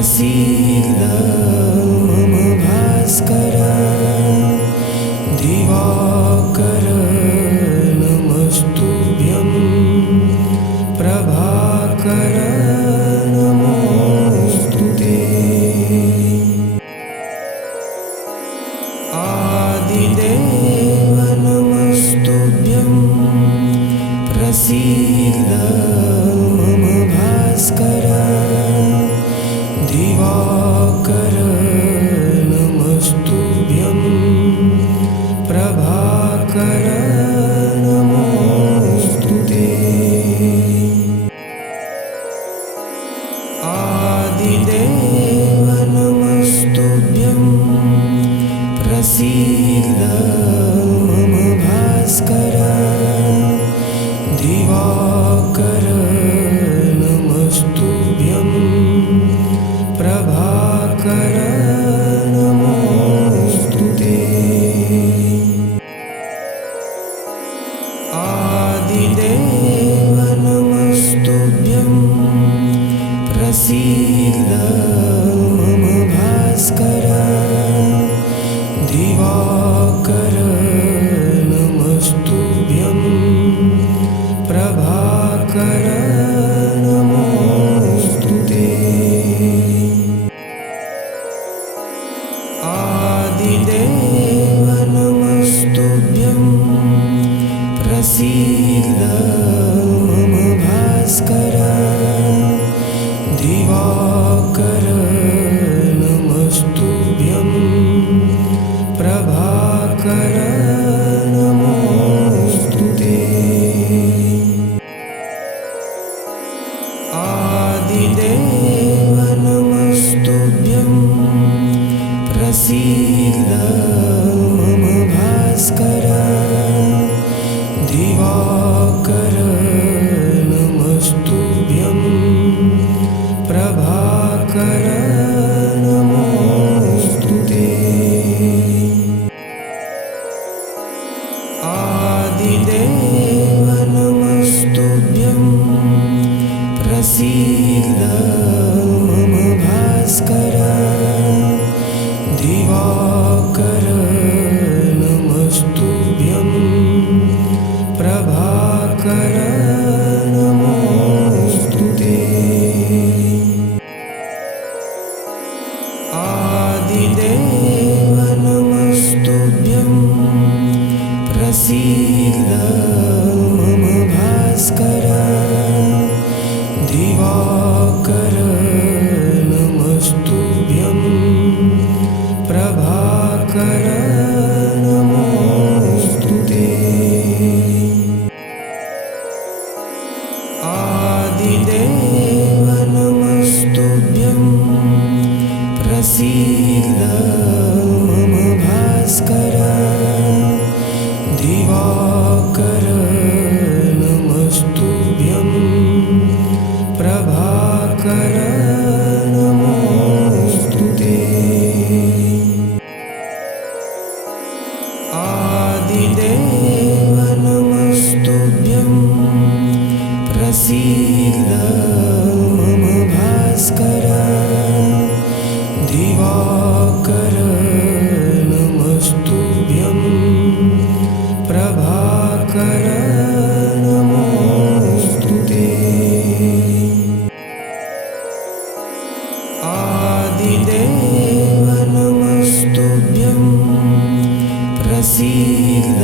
प्रसीद मम भास्कर दिवाकर नमस्तुभ्यं प्रभाकर नमोस्तुते आदिदेव नमस्तुभ्यं प्रसीद मम भास्कर दिवाकर नमस्तुभ्यं प्रभाकर नमोस्तुते आदिदेव नमस्तुभ्यं प्रसीद मम भास्कर दिवाकर नमस्तुभ्यं प्रभाकर नमोस्तुते आदिदेव नमस्तुभ्यं प्रसीद मम भास्कर दिवाकर नमस्तुभ्यं प्रभाकर नमोस्तुते आदिदेव नमस्तुभ्यं प्रसीद मम भास्कर दिवाकर नमस्तुभ्यं प्रभाकर नमोस्तुते आदिदेव नमस्तुभ्यं प्रसीद मम भास्कर दिवाकर नमस्तुभ्यं प्रभाकर नमोस्तुते आदिदेव नमस्तुभ्यं प्रसीद मम भास्कर दिवाकर नमस्तुभ्यं प्रभाकर नमोस्तुते आदिदेव नमस्तुभ्यं प्रसीद मम भास्कर दिवाकर नमस्तुभ्यं प्रभाकर नमोस्तुते आदिदेव नमस्तुभ्यं प्रसीद मम भास्कर दिवाकर नमस्तुभ्यं प्रभाकर नमोस्तुते आदिदेव नमस्तुभ्यं प्रसीद मम भास्कर दिवाकर नमस्तुभ्यं प्रभाकर नमोस्तुते आदिदेव नमस्तुभ्यं प्रसीद मम भास्कर दिवाकर नमस्तुभ्यं प्रभाकर नमोस्तुते आदिदेव मम भास्कर दिवाकर नमस्तुभ्यं प्रभाकर नमोस्तुते आदिदेव नमस्तुभ्यं प्रसीद मम भास्कर दिवाकर नमस्तुभ्यं प्रभाकर नमोस्तुते आदिदेव नमस्तुभ्यं प्रसीद मम भास्कर दिवाकर नमस्तुभ्यं प्रभाकर नमोस्तुते आदिदेव नमस्तुभ्यं प्रसीद मम भास्कर दिवाकर नमस्तुभ्यं प्रभाकर नमोस्तुते आदिदेव नमस्तुभ्यं मम भास्कर दिवाकर नमस्तुभ्यं प्रभाकर नमोस्तुते आदिदेव नमस्तुभ्यं प्रसीद